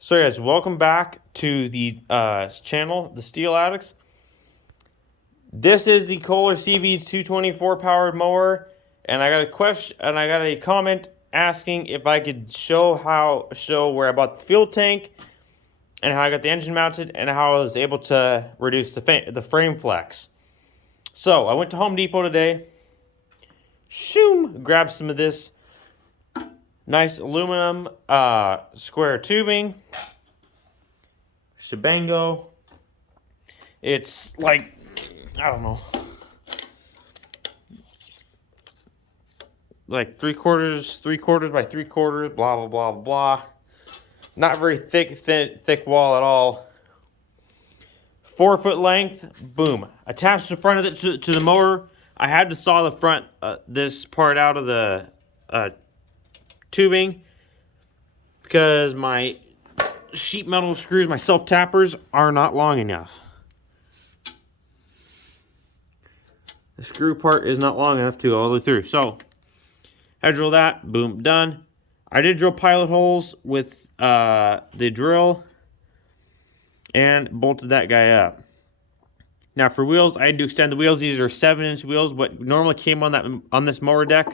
So guys, welcome back to the channel, The Steel Addicts. This is the Kohler cv224 powered mower, and I got a question, and I got a comment asking if I could show where I bought the fuel tank, and how I got the engine mounted, and how I was able to reduce the frame flex. So I went to Home Depot today. Grabbed some of this nice aluminum square tubing. Shebango. It's like, I don't know, like three quarters by 3/4, blah blah blah blah. Not very thick wall at all. 4-foot length. Boom. Attached the front of it to the mower. I had to saw the front this part out of the tubing because my sheet metal screws, my self tappers, are not long enough. The screw part is not long enough to go all the way through. So I drill that, boom, done. I did drill pilot holes with the drill and bolted that guy up. Now for wheels, I had to extend the wheels. These are 7-inch wheels. What normally came on this mower deck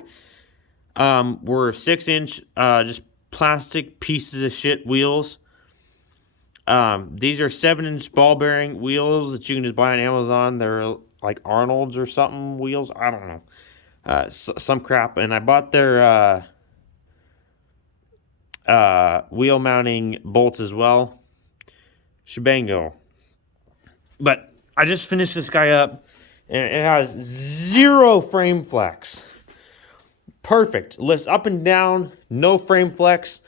were 6-inch just plastic pieces of shit wheels. These are 7-inch ball bearing wheels that you can just buy on Amazon. They're like Arnold's or something wheels. I don't know. Some crap. And I bought their wheel mounting bolts as well. Shebango. But I just finished this guy up, and it has 0 frame flex. Perfect. Lifts up and down, no frame flex.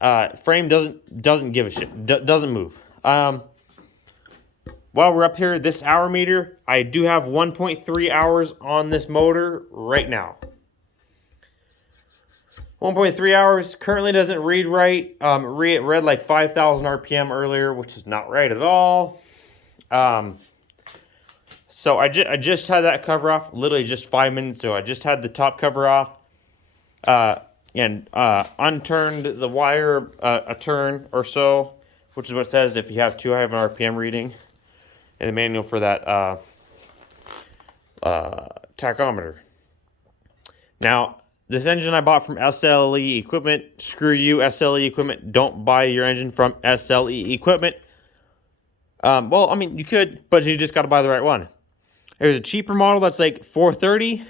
Frame doesn't give a shit. Doesn't move. While we're up here, this hour meter, I do have 1.3 hours on this motor right now. 1.3 hours. Currently doesn't read right. It read like 5,000 RPM earlier, which is not right at all. So I just had that cover off, literally just 5 minutes ago. I just had the top cover off, and unturned the wire a turn or so, which is what it says if you have too high of an RPM reading in the manual for that tachometer. Now, this engine I bought from SLE Equipment. Screw you, SLE Equipment. Don't buy your engine from SLE Equipment. Well, I mean, you could, but you just got to buy the right one. There's a cheaper model that's like $430,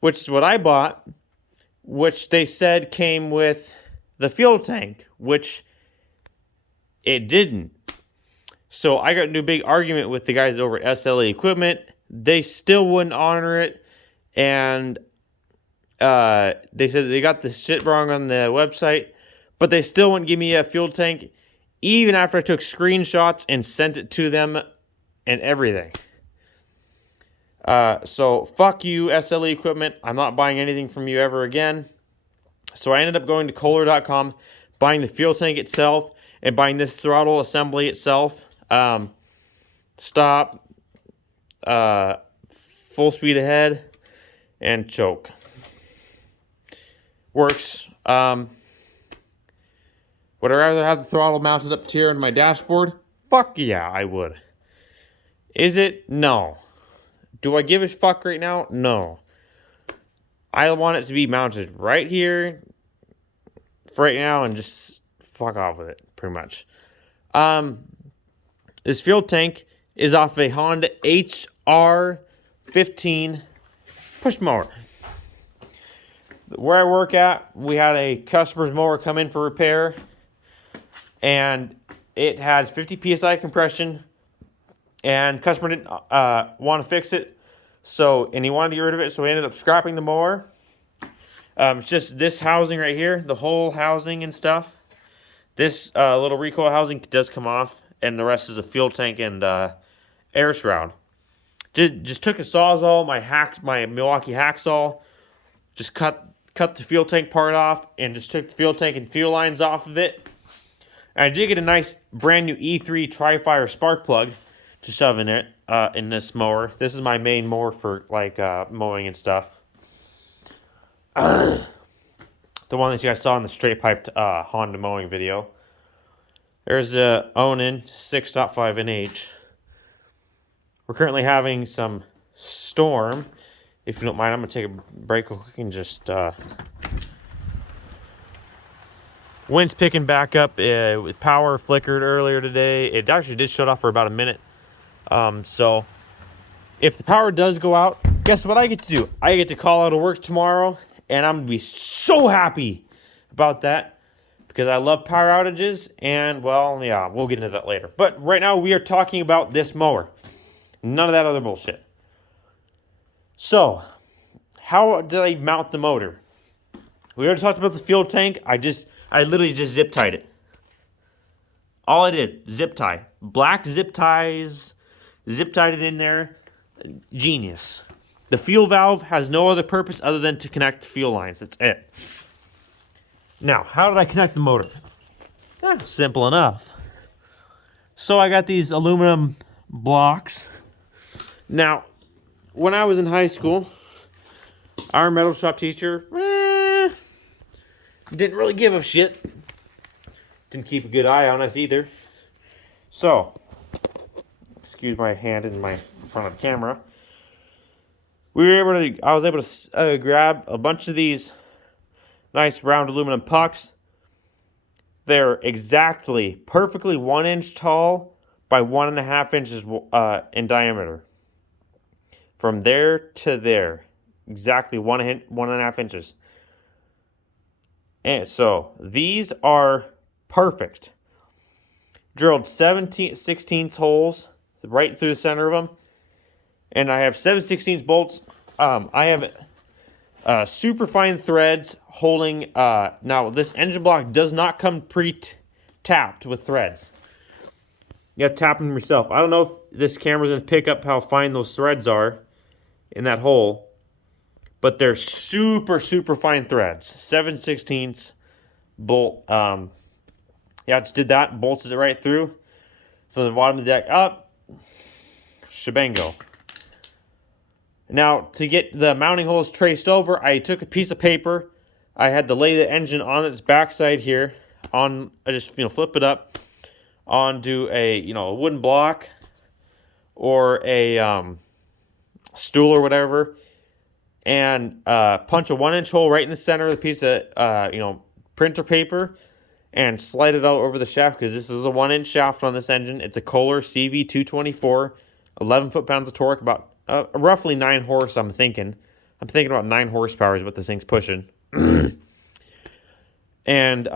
which is what I bought, which they said came with the fuel tank, which it didn't. So I got into a big argument with the guys over at SLE Equipment. They still wouldn't honor it, and they said they got the shit wrong on the website, but they still wouldn't give me a fuel tank, even after I took screenshots and sent it to them and everything. So fuck you, SLE Equipment. I'm not buying anything from you ever again. So I ended up going to kohler.com, buying the fuel tank itself, and buying this throttle assembly itself. Stop, full speed ahead, and choke. Works. Would I rather have the throttle mounted up here in my dashboard? Fuck yeah, I would. Is it? No. Do I give a fuck right now? No. I want it to be mounted right here for right now and just fuck off with it, pretty much. This fuel tank is off a Honda HR15 push mower. Where I work at, we had a customer's mower come in for repair, and it had 50 psi compression, and customer didn't want to fix it, and he wanted to get rid of it, so we ended up scrapping the mower. It's just this housing right here, the whole housing and stuff. This little recoil housing does come off, and the rest is a fuel tank and air shroud. Just took a Sawzall, my Milwaukee hacksaw, just cut the fuel tank part off, and just took the fuel tank and fuel lines off of it. And I did get a nice brand new E3 Tri-Fire spark plug to shove in it in this mower. This is my main mower for like mowing and stuff. the one that you guys saw in the straight piped Honda mowing video. There's a Onan 6.5 NH. We're currently having some storm. If you don't mind, I'm gonna take a break real quick and just wind's picking back up. Power flickered earlier today. It actually did shut off for about a minute. So if the power does go out, guess what I get to do? I get to call out of work tomorrow, and I'm gonna be so happy about that because I love power outages. And well, yeah, we'll get into that later. But right now we are talking about this mower. None of that other bullshit. So, how did I mount the motor? We already talked about the fuel tank. I literally just zip tied it. All I did, zip tie. Black zip ties, zip tied it in there. Genius. The fuel valve has no other purpose other than to connect fuel lines. That's it. Now, how did I connect the motor? Simple enough. So I got these aluminum blocks. Now, when I was in high school, our metal shop teacher didn't really give a shit. Didn't keep a good eye on us either. So, excuse my hand in my front of the camera. I was able to grab a bunch of these nice round aluminum pucks. They're exactly, perfectly 1 inch tall by 1.5 inches in diameter. From there to there, exactly 1.5 inches. And so these are perfect. Drilled 16 holes right through the center of them, and I have 7/16 bolts. I have super fine threads holding. Now this engine block does not come pre-tapped with threads. You have to tap them yourself. I don't know if this camera's gonna pick up how fine those threads are in that hole, but they're super fine threads. 7/16 bolt. Yeah, I just did that. Bolted it right through from the bottom of the deck up. Shebango. Now, to get the mounting holes traced over, I took a piece of paper. I had to lay the engine on its backside here. I just flip it up onto a wooden block or a stool or whatever, and punch a 1 inch hole right in the center of the piece of printer paper, and slide it out over the shaft, because this is a 1 inch shaft on this engine. It's a Kohler cv224, 11 foot-pounds of torque, about roughly 9 horse. I'm thinking about 9 horsepower is what this thing's pushing. And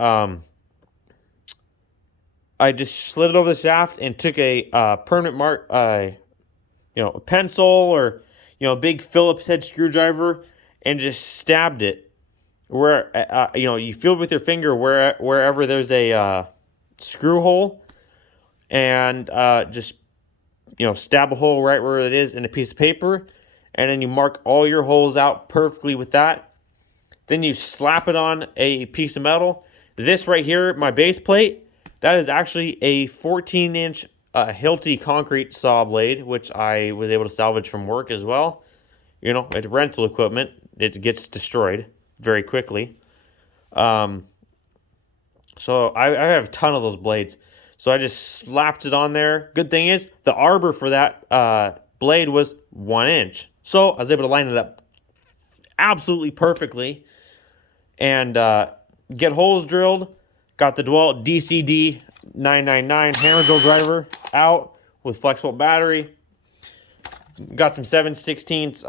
I just slid it over the shaft and took a permanent mark, a pencil or a big Phillips head screwdriver, and just stabbed it where you feel with your finger wherever there's a screw hole, and just stab a hole right where it is in a piece of paper, and then you mark all your holes out perfectly with that. Then you slap it on a piece of metal. This right here, my base plate, that is actually a 14-inch Hilti concrete saw blade, which I was able to salvage from work as well. It's rental equipment. It gets destroyed very quickly. So I have a ton of those blades. So I just slapped it on there. Good thing is, the arbor for that blade was 1 inch. So I was able to line it up absolutely perfectly and get holes drilled. Got the DeWalt DCD 999 hammer drill driver out with flexible battery. Got some 7/16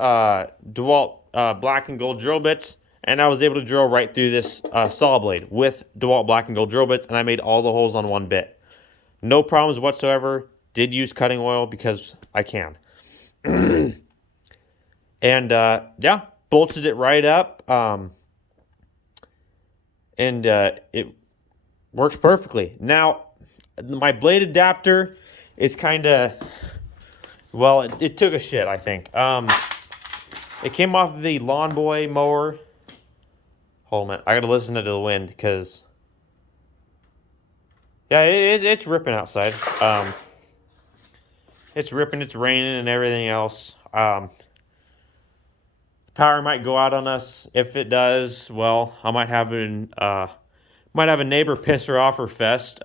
DeWalt black and gold drill bits, and I was able to drill right through this saw blade with DeWalt black and gold drill bits, and I made all the holes on one bit. No problems whatsoever. Did use cutting oil because I can. And yeah, bolted it right up, and it works perfectly. Now, my blade adapter is kind of, well, it took a shit, I think. It came off of the Lawn Boy mower. Hold on a minute. I gotta listen to the wind, because yeah, it's ripping outside. It's ripping, it's raining, and everything else. Power might go out on us. If it does, well, I might have a neighbor piss her off or fest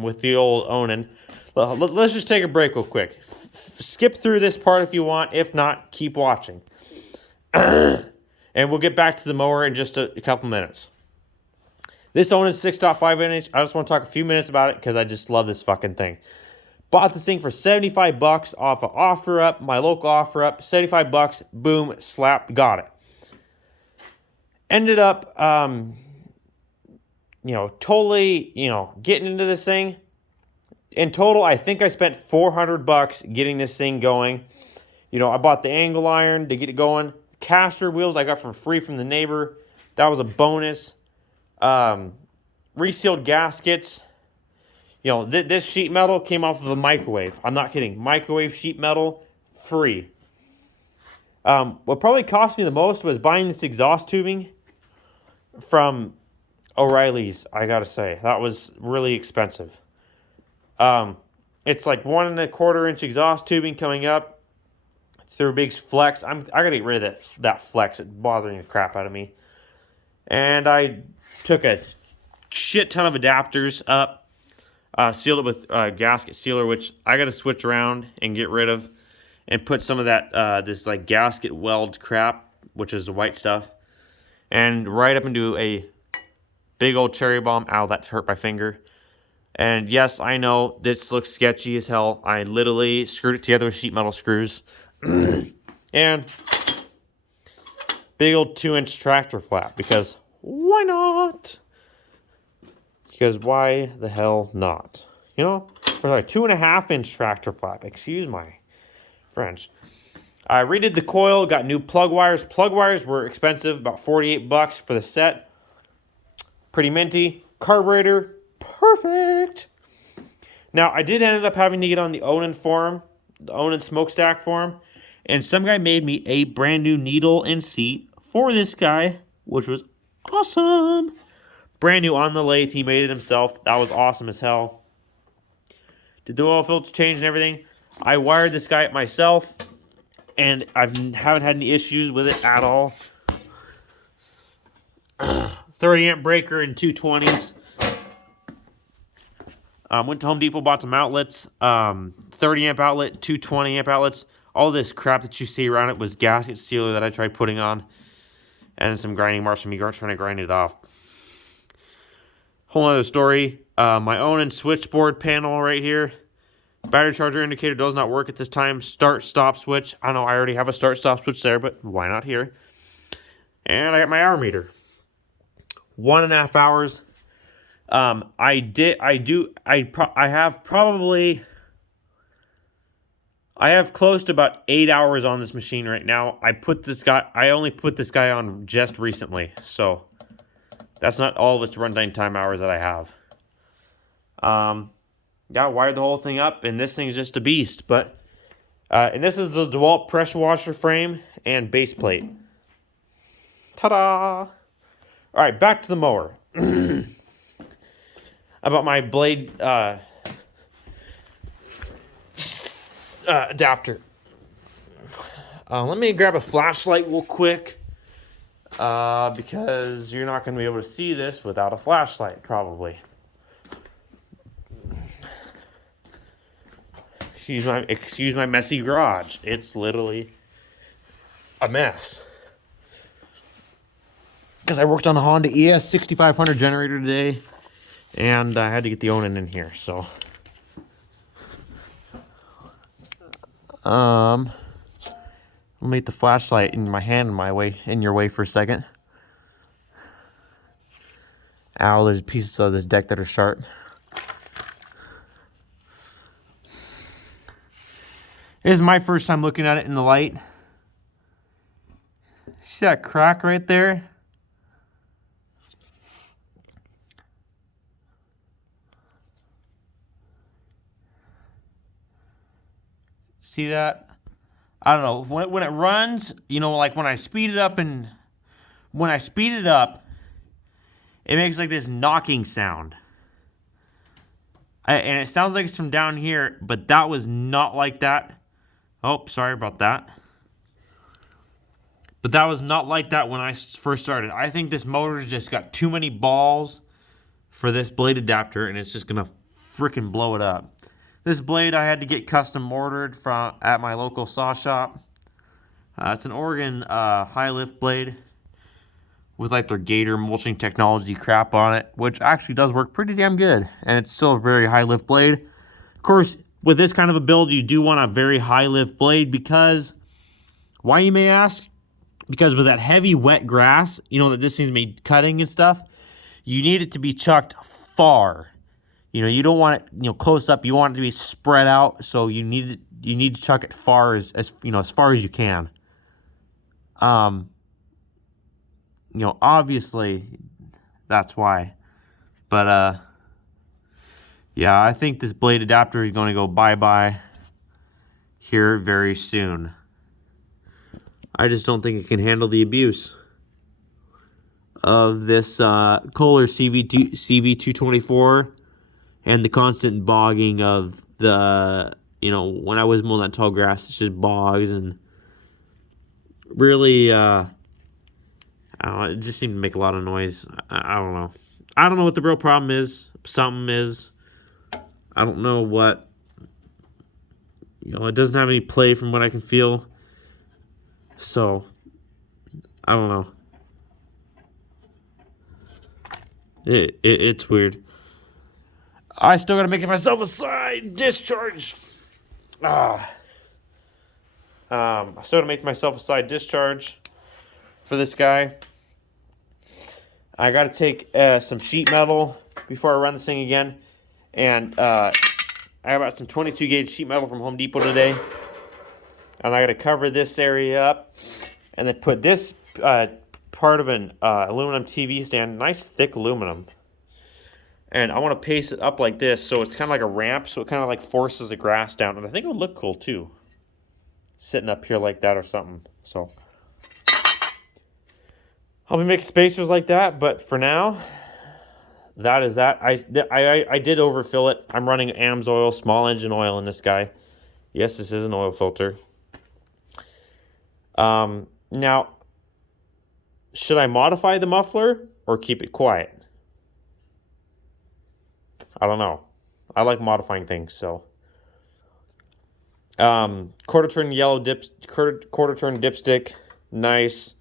with the old onan. Let's just take a break real quick. Skip through this part if you want. If not, keep watching. And we'll get back to the mower in just a couple minutes. This onan is 6.5 inch. I just want to talk a few minutes about it because I just love this fucking thing. Bought this thing for 75 bucks off of OfferUp, my local OfferUp. 75 bucks, boom, slap, got it. Ended up, totally, getting into this thing. In total, I think I spent 400 bucks getting this thing going. I bought the angle iron to get it going. Caster wheels I got for free from the neighbor. That was a bonus. Resealed gaskets. This sheet metal came off of a microwave. I'm not kidding. Microwave sheet metal, free. What probably cost me the most was buying this exhaust tubing from O'Reilly's, I gotta say. That was really expensive. It's like 1.25 inch exhaust tubing coming up through a big flex. I gotta get rid of that flex. It's bothering the crap out of me. And I took a shit ton of adapters up. Sealed it with gasket sealer, which I got to switch around and get rid of, and put some of that this like gasket weld crap, which is the white stuff, and right up into a big old cherry bomb. Ow, that hurt my finger. And yes, I know this looks sketchy as hell. I literally screwed it together with sheet metal screws, and big old 2-inch tractor flap, because why not? Because why the hell not? Sorry, 2.5-inch tractor flap. Excuse my French. I redid the coil, got new plug wires. Plug wires were expensive, about 48 bucks for the set. Pretty minty. Carburetor, perfect. Now, I did end up having to get on the Onan forum, the Onan smokestack forum, and some guy made me a brand new needle and seat for this guy, which was awesome. Brand new on the lathe. He made it himself. That was awesome as hell. Did the oil filter change and everything. I wired this guy up myself, and I haven't had any issues with it at all. 30 amp breaker and 220s. Went to Home Depot, bought some outlets. 30 amp outlet, 220 amp outlets. All this crap that you see around it was gasket sealer that I tried putting on. And some grinding marks from me trying to grind it off. Whole other story. My onan switchboard panel right here. Battery charger indicator does not work at this time. Start-stop switch. I know I already have a start-stop switch there, but why not here? And I got my hour meter. 1.5 hours. I have close to about 8 hours on this machine right now. I only put this guy on just recently, so that's not all of its runtime time hours that I have. Yeah, I wired the whole thing up, and this thing's just a beast. But and this is the DeWalt pressure washer frame and base plate. Ta-da! All right, back to the mower. About my blade adapter. Let me grab a flashlight real quick. Because you're not going to be able to see this without a flashlight, probably. Excuse my messy garage. It's literally a mess. Because I worked on the Honda ES 6500 generator today, and I had to get the onan in here, so. Let me get the flashlight in my hand in your way for a second. Ow, there's pieces of this deck that are sharp. This is my first time looking at it in the light. See that crack right there? See that? I don't know. When it runs, like when I speed it up, it makes like this knocking sound. And it sounds like it's from down here, but that was not like that. Oh, sorry about that. But that was not like that when I first started. I think this motor just got too many balls for this blade adapter, and it's just gonna freaking blow it up. This blade I had to get custom ordered from at my local saw shop. It's an Oregon high lift blade with like their Gator mulching technology crap on it, which actually does work pretty damn good, and it's still a very high lift blade. Of course, with this kind of a build, you do want a very high lift blade because, why you may ask? Because with that heavy wet grass, you know, that this thing's made cutting and stuff, you need it to be chucked far. You know, you don't want it, you know, close up. You want it to be spread out, so you need to chuck it far as you know, as far as you can. You know, obviously that's why. But yeah, I think this blade adapter is going to go bye-bye here very soon. I just don't think it can handle the abuse of this Kohler cv224 and the constant bogging of the, you know, when I was mowing that tall grass, it's just bogs, and really, I don't know, it just seemed to make a lot of noise. I don't know. I don't know what the real problem is. Something is. I don't know what. You know, it doesn't have any play from what I can feel. So, I don't know. It's weird. I still gotta make myself a side discharge. I still gotta make myself a side discharge for this guy. I gotta take some sheet metal before I run this thing again, and I got some 22 gauge sheet metal from Home Depot today, and I gotta cover this area up, and then put this part of an aluminum TV stand, nice thick aluminum, and I want to paste it up like this, so it's kind of like a ramp, so it kind of like forces the grass down, and I think it would look cool too, sitting up here like that or something. So I'll be making spacers like that, but for now, that is that. I did overfill it. I'm running AMS oil, small engine oil in this guy. Yes, this is an oil filter. Now, should I modify the muffler or keep it quiet? I don't know. I like modifying things, so. Quarter turn dipstick, nice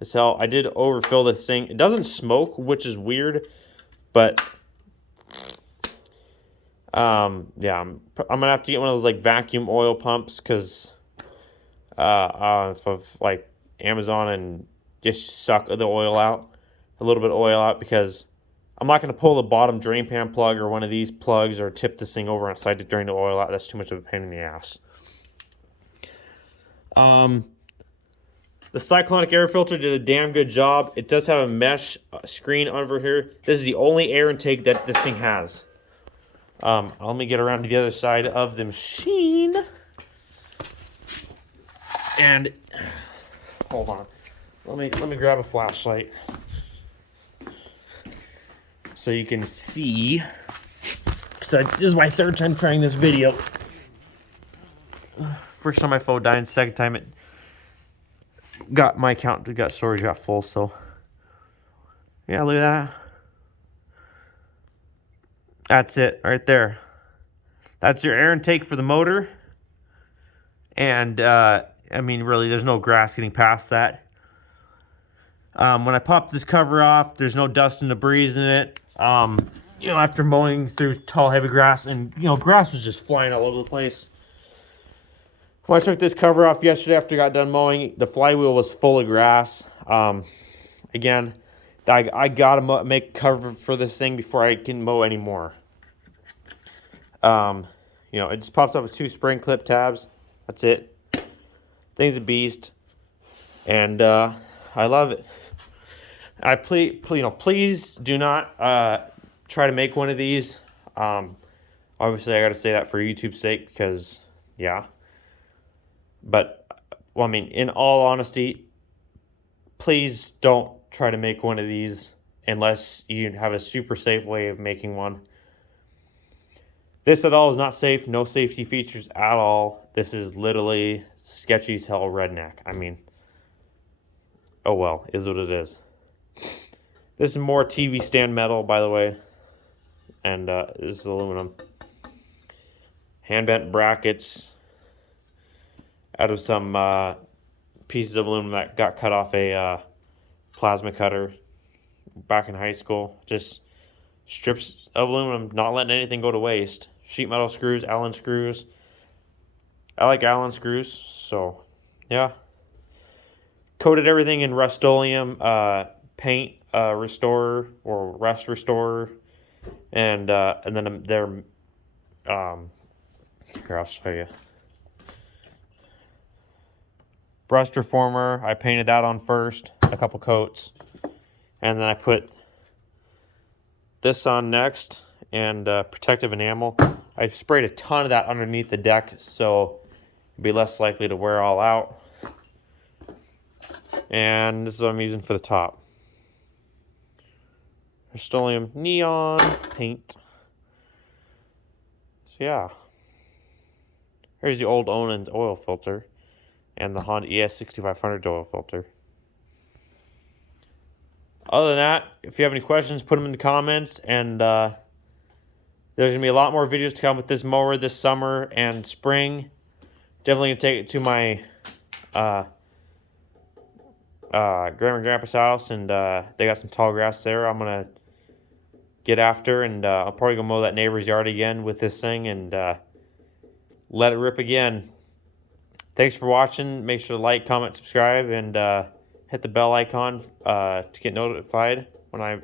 as hell. I did overfill this thing. It doesn't smoke, which is weird, but yeah, I'm gonna have to get one of those like vacuum oil pumps, because of like Amazon, and just suck the oil out, a little bit of oil out, because I'm not going to pull the bottom drain pan plug or one of these plugs or tip this thing over on side to drain the oil out. That's too much of a pain in the ass. The Cyclonic Air Filter did a damn good job. It does have a mesh screen over here. This is the only air intake that this thing has. Let me get around to the other side of the machine. And hold on. Let me grab a flashlight so you can see. So this is my third time trying this video. First time my phone died, and second time it got my account, storage got full. So yeah, look at that. That's it right there. That's your air intake for the motor. And I mean, really, there's no grass getting past that. When I pop this cover off, there's no dust and debris in it. You know, after mowing through tall, heavy grass, and, you know, grass was just flying all over the place. When I took this cover off yesterday after I got done mowing, the flywheel was full of grass. Again, I gotta make cover for this thing before I can mow anymore. You know, it just pops up with 2 spring clip tabs. That's it. Thing's a beast, and I love it. Please do not try to make one of these. Obviously, I got to say that for YouTube's sake, because yeah. But well, I mean, in all honesty, please don't try to make one of these unless you have a super safe way of making one. This at all is not safe. No safety features at all. This is literally sketchy as hell redneck. I mean, oh well, is what it is. This is more TV stand metal, by the way, and this is aluminum. Hand bent brackets out of some pieces of aluminum that got cut off a plasma cutter back in high school. Just strips of aluminum, not letting anything go to waste. Sheet metal screws, Allen screws. I like Allen screws, so yeah. Coated everything in Rust-Oleum paint restorer or rust restorer, and then they're here, I'll show you. Rust reformer, I painted that on first, a couple coats, and then I put this on next, and protective enamel. I sprayed a ton of that underneath the deck, so it'd be less likely to wear all out. And this is what I'm using for the top. Rust-Oleum neon paint. So yeah. Here's the old Onan's oil filter and the Honda ES6500 oil filter. Other than that, if you have any questions, put them in the comments, and there's going to be a lot more videos to come with this mower this summer and spring. Definitely going to take it to my grandma and grandpa's house, and they got some tall grass there I'm going to get after, and I'll probably go mow that neighbor's yard again with this thing, and let it rip again. Thanks for watching. Make sure to like, comment, subscribe, and hit the bell icon to get notified when I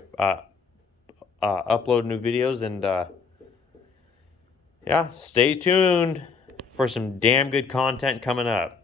upload new videos. And yeah, stay tuned for some damn good content coming up.